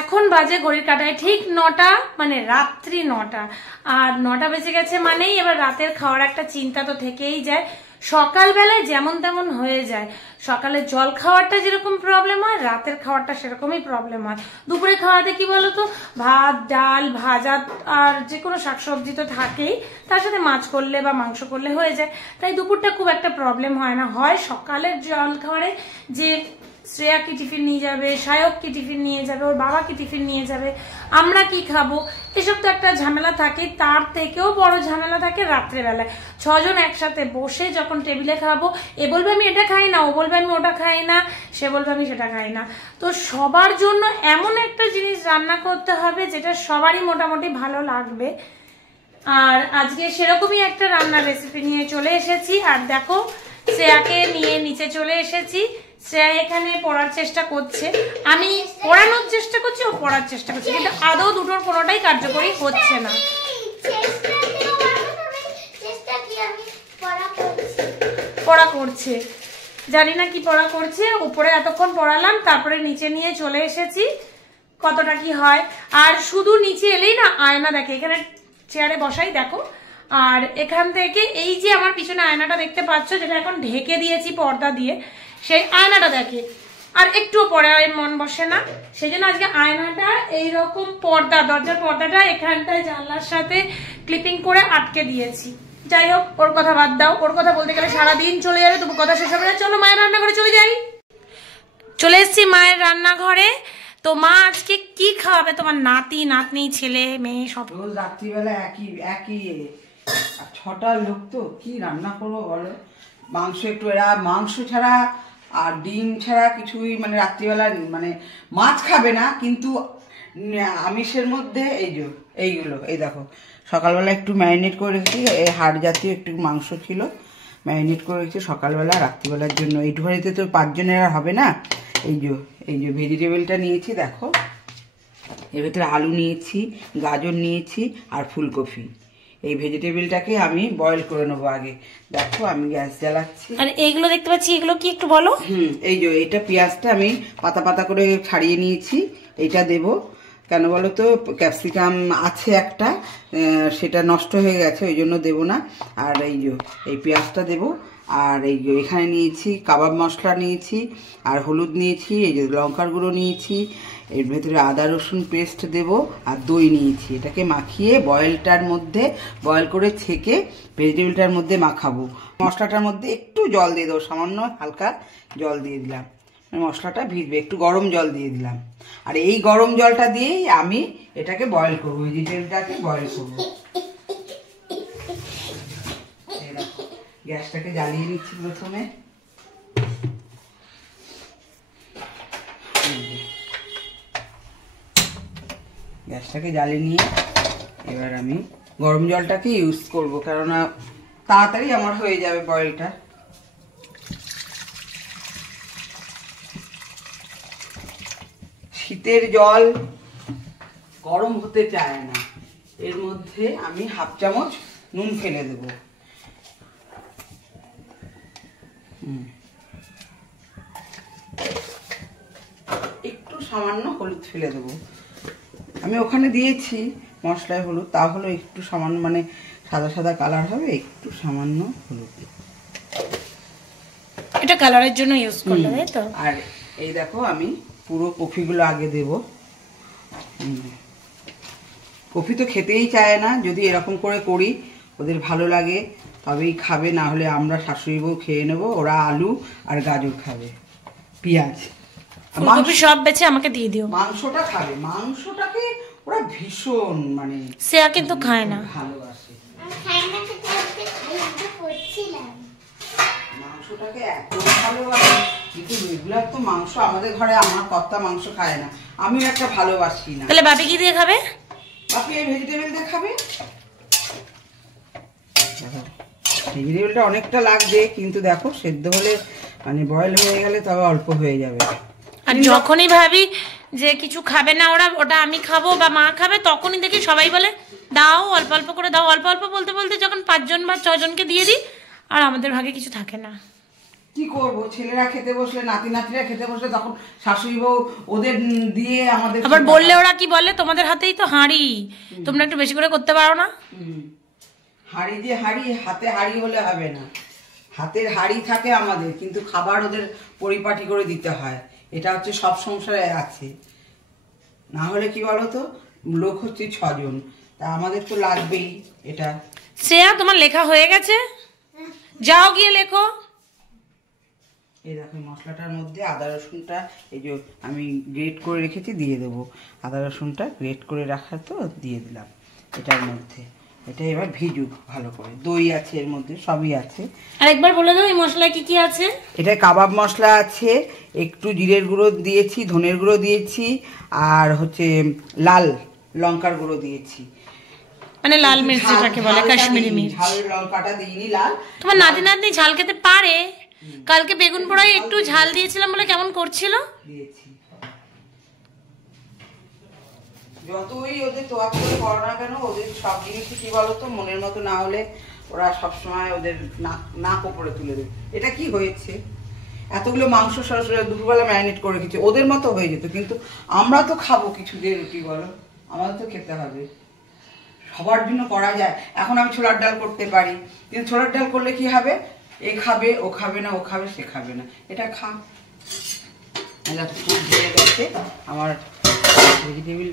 এখন বাজে ঘড়ির কাঁটায় ঠিক 9টা, মানে রাত্রি 9টা। আর 9টা বেজে গেছে মানেই এবার রাতের খাওয়ার একটা চিন্তা তো থেকেই যায়। সকালবেলায় যেমন তেমন হয়ে যায়, সকালে জল খাওয়ারটা যেরকম প্রবলেম হয়, রাতের খাওয়ারটা সেরকমই প্রবলেম হয়। দুপুরে খাওয়াতে কি বলতো, ভাত ডাল ভাজা আর যে কোনো শাকসবজি তো থাকেই, তার সাথে মাছ করলে বা মাংস করলে হয়ে যায়। তাই দুপুরটা খুব একটা প্রবলেম হয় না। হয় সকালের জল খাওয়ারে যে শ্রেয়া কি টিফিন নিয়ে যাবে, সায়ক কি টিফিন নিয়ে যাবে, ওর বাবা কি টিফিন নিয়ে যাবে, আমরা কি খাবো, এসব তো একটা ঝামেলা থাকে। তার থেকেও বড় ঝামেলা থাকে রাত্রেবেলায়। 6 জন একসাথে বসে যখন টেবিলে খাবো, এ বলবে আমি এটা খাই না, ও বলবে আমি ওটা খাই না, সে বলবে আমি সেটা খাই না। তো সবার জন্য এমন একটা জিনিস রান্না করতে হবে যেটা সবারই মোটামুটি ভালো লাগবে। আর আজকে সেরকমই একটা রান্নার রেসিপি নিয়ে চলে এসেছি। আর দেখো, শ্রেয়াকে নিয়ে নিচে চলে এসেছি। শ্রেয়া এখানে পড়ার চেষ্টা করছে, আমি পড়ানোর চেষ্টা করছি, ও পড়ার চেষ্টা করছে, কিন্তু আদৌ দুটোর কোনোটাই কার্যকরী হচ্ছে না। পড়া করছে, জানি না কি পড়া করছে। উপরে এতক্ষণ পড়ালাম, তারপরে নিচে নিয়ে চলে এসেছি, কতটা কি হয়। আর শুধু নিচে এলেই না আয়না দেখে, এখানে চেয়ারে বসাই দেখো। আর এখান থেকে এই যে আমার পিছনে আয়নাটা দেখতে পাচ্ছ, যেটা এখন ঢেকে দিয়েছি পর্দা দিয়ে, সেই আয়নাটা দেখে। আর একটুও পরে মন বসে না, সেই জন্য আজকে আয়নাটা এইরকম পর্দা, দরজার পর্দাটা এখানটায় জানলার সাথে ক্লিপিং করে আটকে দিয়েছি। যাই হোক, ওর কথা বাদ দাও, ওর কথা বলতে গেলে সারাদিন চলে যাবে, তবু কথা শেষ হবে না। চলো মায়ের রান্নাঘরে চলে যাই। চলে এসছি মায়ের রান্নাঘরে। তো মা আজকে কি খাওয়াবে তোমার নাতি নাতনি ছেলে মেয়ে সব? রোজ রাত্রিবেলা একই 6টা লোক, তো কি রান্না করবো বলো? মাংস একটু, এরা মাংস ছাড়া আর ডিম ছাড়া কিছুই, মানে রাত্রিবেলা মানে মাছ খাবে না, কিন্তু আমিষের মধ্যে এইগুলো এই দেখো, সকালবেলা একটু ম্যারিনেট করে রেখেছি, এই হাড় জাতীয় একটু মাংস ছিল, ম্যারিনেট করে রেখেছি সকালবেলা রাত্রিবেলার জন্য। এইটু বাড়িতে তো 5 জনের আর হবে না। এই যে ভেজিটেবলটা নিয়েছি দেখো, এর ভেতরে আলু নিয়েছি, গাজর নিয়েছি আর ফুলকপি। এই ভেজিটেবলটাকে আমি বয়েল করে নেবো আগে। দেখো আমি গ্যাস জ্বালাচ্ছি। আর এইগুলো দেখতে পাচ্ছি, এগুলো কি একটু বলো? এটা পেঁয়াজটা আমি পাতা পাতা করে ছাড়িয়ে নিয়েছি, এইটা দেব। কেন বলো তো, ক্যাপসিকাম আছে একটা, সেটা নষ্ট হয়ে গেছে, ওই জন্য দেবো না। আর এই পেঁয়াজটা দেবো। আর এখানে নিয়েছি কাবাব মশলা নিয়েছি, আর হলুদ নিয়েছি, এই যে লঙ্কার গুঁড়ো নিয়েছি, এর ভেতরে আদা রসুন পেস্ট দেব, আর দই নিয়েছি। এটাকে মাখিয়ে বয়েলটার মধ্যে বয়েল করে ছেঁকে ভেজিটেবলটার মধ্যে মাখাবো। মশলাটার মধ্যে একটু জল দিয়ে দেবো, সামান্য হালকা জল দিয়ে দিলাম, মশলাটা ভিজবে, একটু গরম জল দিয়ে দিলাম। আর এই গরম জলটা দিয়েই আমি এটাকে বয়েল করবো, ভেজিটেবলটাকে বয়েল করবো। গ্যাসটাকে জ্বালিয়ে নিচ্ছি প্রথমে। গ্যাসটাকে জ্বালিয়ে নিয়ে এবার আমি গরম জলটাকে ইউজ করব, কেননা তাড়াতাড়ি আমার হয়ে যাবে বয়েলটা। শীতের জল গরম হতে চায় না, এর মধ্যে আমি 1/2 চামচ নুন ফেলে দেব। একটু সামান্য হলুদ ফেলে দেবো। আমি ওখানে দিয়েছি মশলায় হলুদ, তাহলে একটু সামান্য, মানে সাদা সাদা কালার হবে, একটু সামান্য হলুদ। এটা কালারের জন্য ইউজ করলে, তাই তো? আর এই দেখো, আমি পুরো কফিগুলো আগে দেব। কফি তো খেতেই চায় না, যদি এরকম করে করি ওদের ভালো লাগে তবেই খাবে, না হলে আমরা শাশুড়ি বউ খেয়ে নেবো, ওরা আলু আর গাজর খাবে, পেঁয়াজ ফুলকপি সব বেছে আমাকে দিয়ে দিও। মাংসটা খাবে, মাংসটাকে ওরা ভীষণ মানে শ্রেয়া কিন্তু খায় না, ভালোবাসে মাংসটাকে, এত ভালোবাসে। কিন্তু রেগুলার তো মাংস আমাদের ঘরে, আমার কর্তা মাংস খায় না, আমিও একটা ভালোবাসি না। তাহলে বাপি কি দিয়ে খাবে? বাপি এই ভেজিটেবল দিয়ে খাবে। ভেজিটেবলটা অনেকটা লাগবে, কিন্তু দেখো সেদ্ধ হলে, মানে বয়েল হয়ে গেলে তবে অল্প হয়ে যাবে। আর যখনই ভাবি যে কিছু খাবে না ওরা, ওটা আমি খাবো বা মা খাবে, তখনই দেখি সবাই বলে দাও অল্প অল্প করে দাও। অল্প অল্প বলতে বলতে যখন 5 জন বা 6 জনকে দিয়ে দিই, আর আমাদের ভাগে কিছু থাকে না। কি করবো, ছেলেরা খেতে বসলে, নাতি নাতিরা খেতে বসলে, তখন শাশুড়ি বউ ওদের দিয়ে আমাদের আবার বললে ওরা কি বলে, তোমাদের হাতেই তো হাঁড়ি, তোমরা একটু বেশি করে করতে পারো না? হাঁড়ি দিয়ে হাঁড়ি, হাতে হাঁড়ি হলে হবে না, হাতের হাঁড়ি থাকে আমাদের, কিন্তু খাবার ওদের পরিপাটি করে দিতে হয়। এটা হচ্ছে সব সংসারে আছে, না হলে কি বলতো, লোক হচ্ছে 6 জন, তা আমাদের তো লাগবেই এটা। শ্রেয়া, তোমার লেখা হয়ে গেছে? যাও গিয়ে লেখো। এই দেখো মশলাটার মধ্যে আদা রসুনটা এই যে আমি গ্রেট করে রেখেছি দিয়ে দেবো। আদা রসুনটা গ্রেট করে রাখা তো দিয়ে দিলাম এটার মধ্যে। এটা এবার ভিজুক ভালো করে, দই আছে এর মধ্যে, সবই আছে। আরেকবার বলে দাও এই মশলায় কি কি আছে। এটা কাবাব মশলা আছে, একটু জিরের গুঁড়ো দিয়েছি, ধনের গুঁড়ো দিয়েছি, আর হচ্ছে লাল লঙ্কার গুঁড়ো দিয়েছি, মানে লাল মির্চ যেটাকে বলে, কাশ্মীরি মির্চ। ঝাল লঙ্কাটা দিইনি, লাল। তোমার নাতি নাতনি ঝাল খেতে পারে? কালকে বেগুন পোড়ায় একটু ঝাল দিয়েছিলাম বলে কেমন করছিল। দিয়েছি, যতই ওদের তোয়াক করে করো না কেন, ওদের সব জিনিসই কি বলতো মনের মতো না হলে ওরা সবসময় ওদের নাক উপরে তুলে দেবে। এটা কি হয়েছে, এতগুলো মাংস সরাসরি দুপুরবেলা ম্যারিনেট করে রেখেছি, ওদের মতো হয়ে যেত, কিন্তু আমরা তো খাবো কিছু দিয়ে রুটি, বলো আমাদের তো খেতে হবে, সবার জন্য করা যায়। এখন আমি ছোলার ডাল করতে পারি, কিন্তু ছোলার ডাল করলে কি হবে, এ খাবে, ও খাবে না, ও খাবে, সে খাবে না, এটা খা। ফুট ধরে গেছে আমার ভেজিটেবিল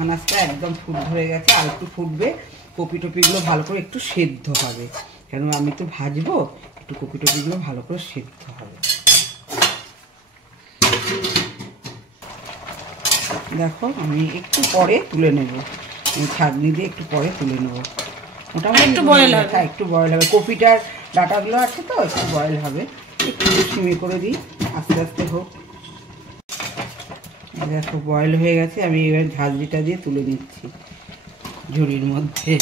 আনাজটা, একদম ফুট ধরে গেছে, আর একটু ফুটবে, কপি টপিগুলো ভালো করে একটু সেদ্ধ হবে, কেন আমি তো ভাজবো, একটু কপি টপিগুলো ভালো করে সেদ্ধ হবে। দেখো আমি একটু পরে তুলে নেব, ছাঁকনি দিয়ে একটু পরে তুলে নেব, মোটামুটি একটু বয়েল হবে। হ্যাঁ একটু বয়েল হবে, কপিটার ডাটাগুলো আছে তো, একটু বয়েল হবে, একটু সিমে করে দিই, আস্তে আস্তে হোক। দেখো বয়েল হয়ে গেছে, আমি এবার ঝাঁঝরিটা দিয়ে তুলে নিচ্ছি ঝুড়ির মধ্যে।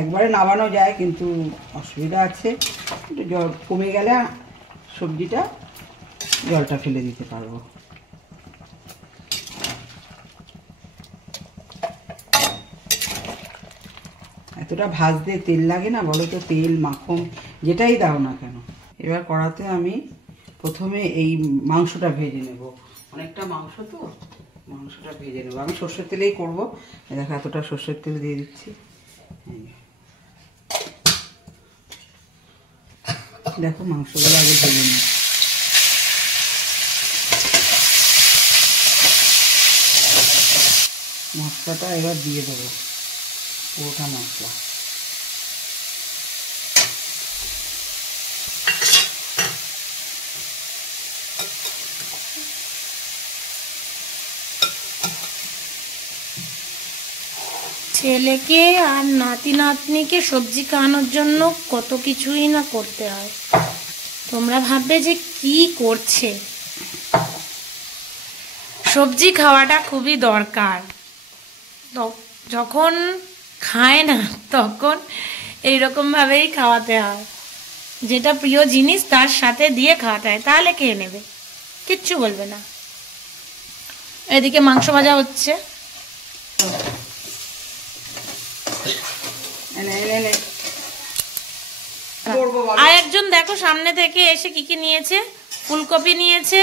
একবারে নামানো যায়, কিন্তু অসুবিধা আছে, একটু জল কমে গেলে সবজিটা জলটা ফেলে দিতে পারবো। এতটা ভাজতে তেল লাগে না বলো তো, তেল মাখন যেটাই দাও না কেন। এবার কড়াতে আমি প্রথমে এই মাংসটা ভেজে নেব, অনেকটা মাংস তো, মাংসটা ভেজে নেবো। আমি সর্ষের তেলেই করবো, দেখো এতটা সর্ষের তেল দিয়ে দিচ্ছি। দেখো মাংসগুলো আগে ভেজে নিই, মশলাটা এবার দিয়ে দেবো, পুরোটা মশলা। ছেলেকে আর নাতি নাতনিকে সবজি খাওয়ানোর জন্য কত কিছুই না করতে হয়, তোমরা ভাববে যে কি করছে। সবজি খাওয়াটা খুবই দরকার, যখন খায় না তখন এইরকম ভাবেই খাওয়াতে হয়, যেটা প্রিয় জিনিস তার সাথে দিয়ে খাওয়াতে হয়, তাহলে খেয়ে নেবে, কিচ্ছু বলবে না। এদিকে মাংস ভাজা হচ্ছে, আর একজন দেখো সামনে থেকে এসে কি কি নিয়েছে, ফুলকপি নিয়েছে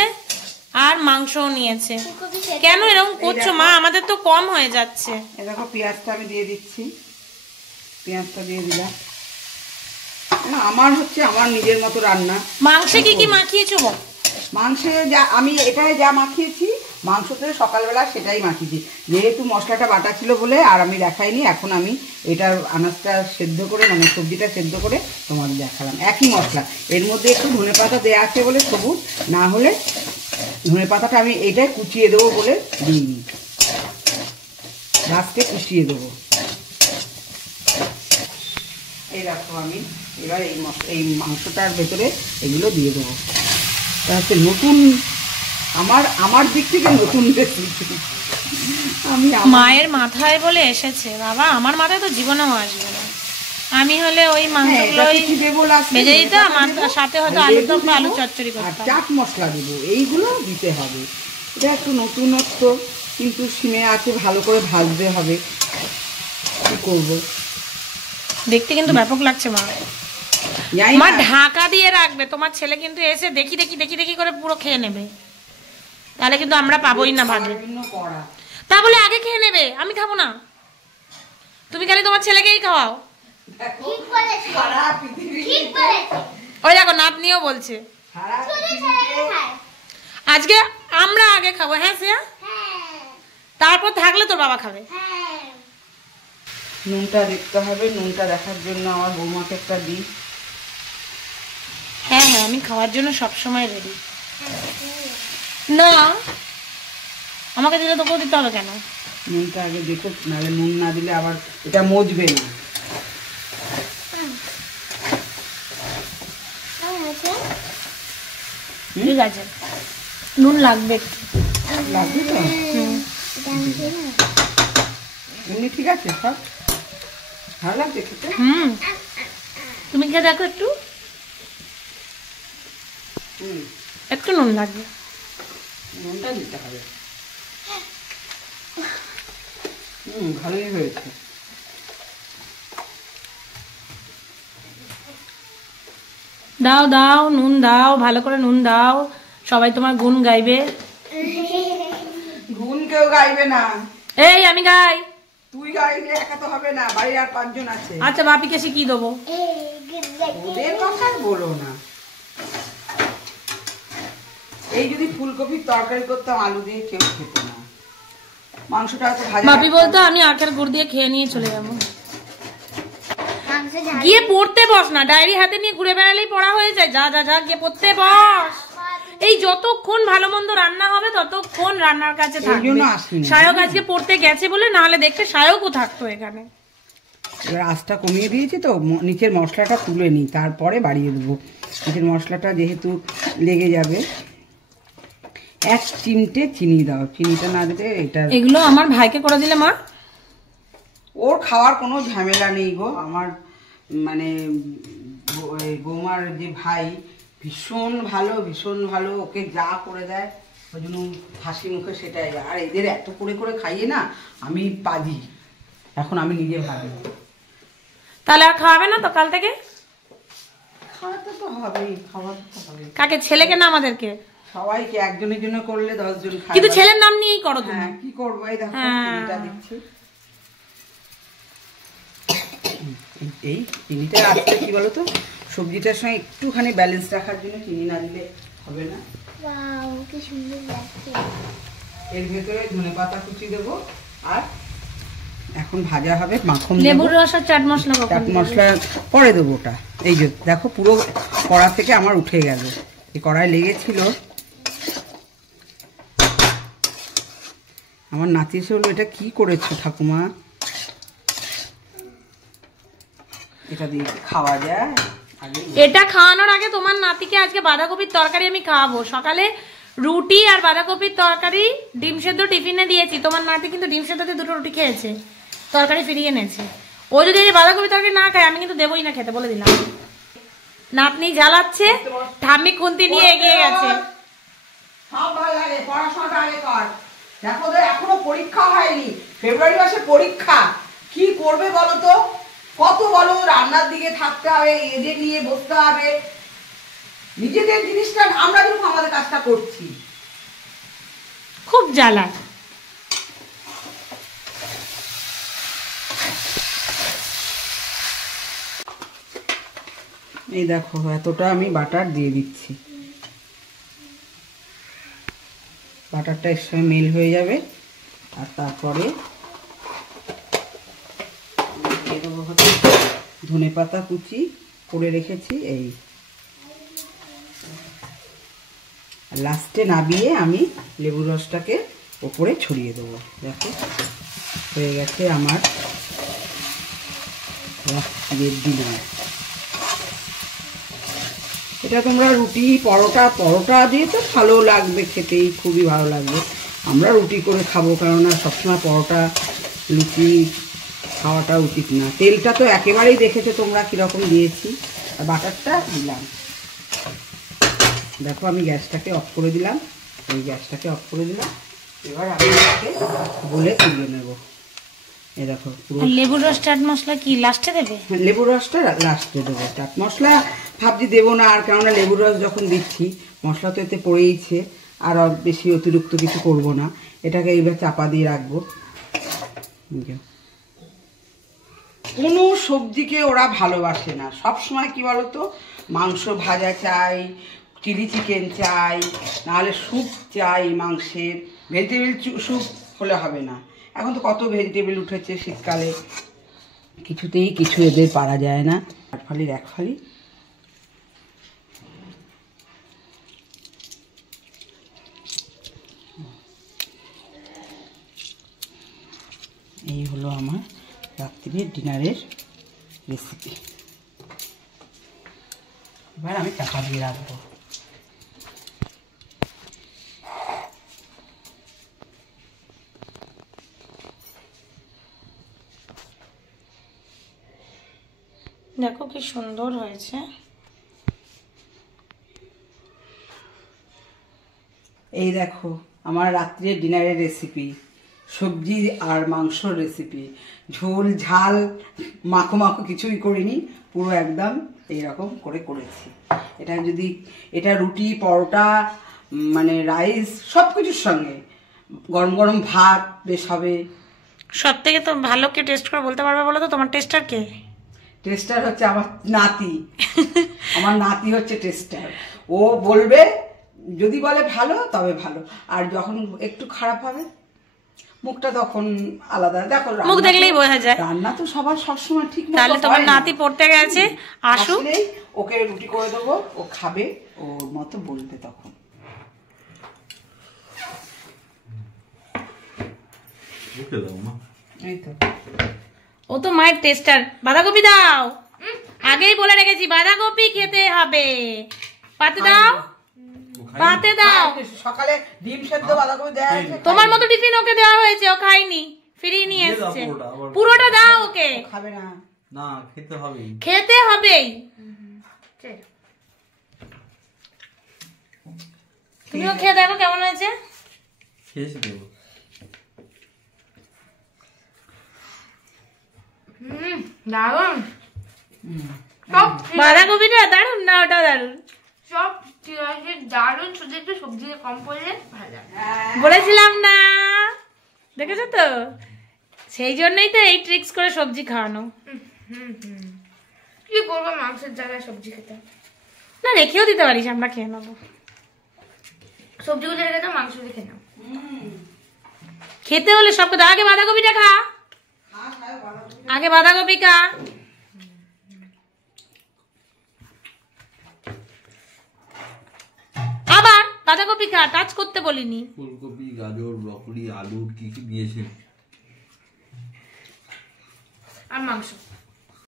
আর মাংসও নিয়েছে। কেন এরকম করছো মা, আমাদের তো কম হয়ে যাচ্ছে। দেখো পেঁয়াজটা আমি দিয়ে দিচ্ছি, পেঁয়াজটা দিয়ে দিলাম। আমার হচ্ছে আমার নিজের মতো রান্না। মাংসে কি কি মাখিয়েছো বল? মাংসে যা আমি এটাই যা মাখিয়েছি, মাংসতে সকালবেলা সেটাই মাখিয়েছি, যেহেতু মশলাটা বাটা ছিল বলে আর আমি দেখাইনি। এখন আমি এটার আনাজটা সেদ্ধ করে, মানে সবজিটা সেদ্ধ করে তোমাদের দেখালাম। একই মশলা, এর মধ্যে একটু ধনেপাতা দেওয়া আছে বলে সবুজ, না হলে ধনেপাতাটা আমি এইটাই কুচিয়ে দেবো বলে দিইনি, লাস্টে কুচিয়ে দেবো। এই দেখো আমি এবার এই মাংসটার ভেতরে এগুলো দিয়ে দেবো। তা হচ্ছে নতুন, আমার দিক থেকে নতুন রেসিপি। আমি মায়ের মাথায় বলে এসেছে, বাবা আমার মাথায় তো জীবনেও আসবে না। আমি হলে ওই মাংসগুলো ভেজে দিতাম, সাথে হয়তো আলু দম বা আলু চচ্চড়ি করতাম, চাট মশলা দেবো, এইগুলো দিতে হবে। এটা একটু নতুনত্ব, কিন্তু সিমে আছে, ভালো করে ভাজতে হবে। কি করবো, দেখতে কিন্তু ব্যাপক লাগছে মা। মা ঢাকা দিয়ে রাখবে, তোমার ছেলে কিন্তু এসে দেখি দেখি দেখি দেখি করে পুরো খেয়ে নেবে, তাহলে কিন্তু আমরা পাবোই না ভাগে। তা বলে আগে খেয়ে নেবে, আমি খাবো না, তুমি খালি তোমার ছেলেকেই খাওয়াও। ওই দেখো নাতনিও বলছে আজকে আমরা আগে খাবো। হ্যাঁ শ্রেয়া, তারপর থাকলে তোর বাবা খাবে। নুনটা দেখতে হবে, নুনটা দেখার জন্য আমার বৌমাকে একটা দিই। হ্যাঁ হ্যাঁ, আমি খাওয়ার জন্য সবসময় রেডি। না আমাকে দিলে তোকেও দিতে হবে কেন? নুনটা আগে দেখো, নাহলে নুন না দিলে আবার এটা মজবে না। ঠিক আছে, নুন লাগবে, লাগবে তো এমনি ঠিক আছে, সব ভালো লাগছে খেতে। তুমি খেয়ে দেখো একটু, একটু নুন লাগবে, নুনটা দিতে হবে। ভালোই হয়েছে। দাও দাও নুন দাও, ভালো করে নুন দাও, সবাই তোমার গুণ গাইবে। গুণ কেউ গাইবে না। এই আমি গাই। তুই গাইলে একা তো হবে না, বাড়ির আর 5 জন আছে। আচ্ছা বাপিকে শিখিয়ে দেবো। ওদের কথা বলো না। এই যদি ফুলকপির তরকারি করতাম আলু দিয়ে কেউ খেত না, মাংসটা তো ভাজা। বাপি বলতো আমি আখের গুড় দিয়ে খেয়ে নিয়ে চলে যাবো। গিয়ে পড়তে বস না, ডায়েরি হাতে নিয়ে ঘুরে বেড়ালেই পড়া হয়ে যায়। যা যা যা গিয়ে পড়তে বস। এই যতক্ষণ ভালো মন্দ রান্না হবে ততক্ষণ রান্নার কাছে থাকবে। সায়ক আজকে পড়তে গেছে বলে, না হলে দেখতে সায়কও থাকতো এখানে। এবার আঁচটা কমিয়ে দিয়েছি তো, নিচের মশলাটা তুলে নিই, তারপরে বাড়িয়ে দেবো। নিচের মশলাটা যেহেতু লেগে যাবে। 1 চিমটে চিনি দাও, চিনিটা না দিলে এটা। এগুলো আমার ভাইকে করে দিলে মা, ওর খাওয়ার কোনো ঝামেলা নেই গো। আমার মানে বৌমার যে ভাই ভীষণ ভালো, ভীষণ ভালো, ওকে যা করে দেয় ওই জন্য হাসি মুখে সেটাই। আর এদের এত করে করে খাইয়ে না আমি পাজি, এখন আমি নিজে ভাবি। তাহলে আর খাওয়াবে না তো কাল থেকে? খাওয়াতে তো হবেই, খাওয়াতে তো হবে। কাকে? ছেলেকে না আমাদেরকে? সবাইকে, একজনের জন্য করলে 10 জন খায়। কিন্তু ছেলের নাম নিয়েই করো তুমি। হ্যাঁ, কি করবো, এই দেখো চিনিটা দিচ্ছি। এই চিনিটা আসলে কি বলতো, সবজিটার সঙ্গে একটুখানি ব্যালেন্স রাখার জন্য, চিনি না দিলে হবে না। কি সুন্দর লাগছে। এর ভেতরে ধনেপাতা কুচি দেবো, আর এখন ভাজা হবে মাখন, লেবুর রস আর চাট মশলা। চাট মশলা পরে দেবো ওটা। এই যে দেখো পুরো কড়া থেকে আমার উঠে গেল, এই কড়াই লেগেছিল। আমার নাতি এসে বললো এটা কি করেছো ঠাকুমা, এটা দিয়ে কি খাওয়া যায়? এটা খাওয়ানোর আগে তোমার নাতিকে আজকে বাঁধাকপির তরকারি আমি খাওয়াবো। সকালে রুটি আর বাঁধাকপির তরকারি ডিম সেদ্ধ টিফিনে দিয়েছি। তোমার নাতি কিন্তু ডিম সেদ্ধ দিয়ে 2টো রুটি খেয়েছে, তরকারি ফিরিয়ে এনেছে। ও যদি এই বাঁধাকপির তরকারি না খায় আমি কিন্তু দেবই না খেতে, বলে দিলাম। নাতনি জ্বালাচ্ছে, ঠাম্মি খুন্তি নিয়ে এগিয়ে গেছে। সব ভালো লাগে, পড়াশোনাটা আগে কর। দেখো তো এখনো পরীক্ষা হয়নি, ফেব্রুয়ারি মাসে পরীক্ষা, কি করবে বলো তো? কত বলো, রান্নার দিকে থাকতে হবে, এদের নিয়ে বসতে হবে। নিজেদের জিনিসটা আমরা কিন্তু আমাদের কাজটা করছি, খুব জ্বালা। এই দেখো এতটা আমি বাটার দিয়ে দিচ্ছি, বাটারটা এর সঙ্গে মেল হয়ে যাবে। আর তারপরে ধনেপাতা কুচি করে রেখেছি, এই লাস্টে নাবিয়ে আমি লেবু রসটাকে ওপরে ছড়িয়ে দেবো। দেখো হয়ে গেছে আমার ডিনার। এটা তোমরা রুটি, পরোটা দিয়ে তো ভালো লাগবে, খেতেই খুবই ভালো লাগবে। আমরা রুটি করে খাবো, কেননা সবসময় পরোটা লুচি খাওয়াটা উচিত না। তেলটা তো একেবারেই দেখেছো তোমরা কীরকম দিয়েছি, আর বাটারটা দিলাম। দেখো আমি গ্যাসটাকে অফ করে দিলাম, এই গ্যাসটাকে অফ করে দিলাম। এবার আমি এটাকে বলে তুলে নেব। এই দেখো পুরো আর লেবুর রস চাট মশলা কি লাস্টে দেবে? লেবুর রসটা লাস্টে দেবো। চাট মশলা ভাবছি দেবো না, আর কেননা লেবুর রস যখন দিচ্ছি মশলা তো এতে পড়েইছে, আর বেশি অতিরিক্ত কিছু করব না। এটাকে এইবার চাপা দিয়ে রাখবো। কোনো সবজিকে ওরা ভালোবাসে না, সব সময় কি বলতো, মাংস ভাজা চাই, চিলি চিকেন চাই, নাহলে স্যুপ চাই মাংসের, ভেজিটেবিল স্যুপ হলে হবে না। এখন তো কত ভেজিটেবিল উঠেছে শীতকালে, কিছুতেই কিছু এদের পারা যায় না। 8 ফালির 1 ফালি এই হলো আমার রাত্রির ডিনারের রেসিপি। এবার আমি চাপা দিয়ে রাখবো। দেখো কি সুন্দর হয়েছে। এই দেখো আমার রাত্রির ডিনারের রেসিপি, সবজি আর মাংসর রেসিপি। ঝোল ঝাল মাখো মাখো কিছুই করিনি, পুরো একদম এইরকম করে করেছি। এটা রুটি পরোটা মানে রাইস সব কিছুর সঙ্গে, গরম গরম ভাত বেশ হবে। সব থেকে তো ভালো কে টেস্ট করে বলতে পারবে বলো তো? তোমার টেস্টার কে? টেস্টার হচ্ছে আমার নাতি। আমার নাতি হচ্ছে টেস্টার। ও বলবে, যদি বলে ভালো তবে ভালো, আর যখন একটু খারাপ হবে মুখটা তখন আলাদা। দেখো মুখ দেখলেই বোঝা যায়। রান্না তো সবার সবসময় ঠিক মতো তাহলে তোমার হয় না। নাতি পড়তে গেছে, আসুক, আসলেই ওকে রুটি করে দেবো, ও খাবে ওর মতো বলবে তখন। এই তো ও তো মায়ের টেস্টার। বাঁধাকপি দাও, আগেই বলে রেখেছি বাঁধাকপি খেতে হবে। পাতে দাও, পাতে দাও। সকালে ডিম সেদ্ধ বাঁধাকপি দেয়া আছে, তোমার মতো টিফিন ওকে দেওয়া হয়েছে, ও খায়নি, ফিরিয়ে নিয়ে এসছে। পুরোটা দাও ওকে। খাবে না। না, খেতে হবে, খেতে হবেই। তুমিও খেয়ে দেখো কেমন হয়েছে। খেয়েছি তো। দারুন। বাঁধাকপিটা দারুন না? ওটা দারুন। সব ঠিক আছে, দারুন। শুধু একটু সবজি কম পড়লে ভালো। বলেছিলাম না, দেখেছো তো? সেই জন্যই তো এই ট্রিক্স করে সবজি খাওয়ানো। কি করবো, মাংসের জায়গায় সবজি খেতে? না, রেখেও দিতে পারিস, আমরা খেয়ে নেবো। সবজিগুলো রেখে দাও, মাংস রেখে নাও। খেতে হলে সব কথা। আগে বাঁধাকপিটা খা, আগে বাঁধাকপি খা। আবার বাঁধাকপি খা, টাচ করতে বলিনি। ফুলকপি, গাজর, ব্রকলি, আলু কি কি দিয়েছে? আর মাংস।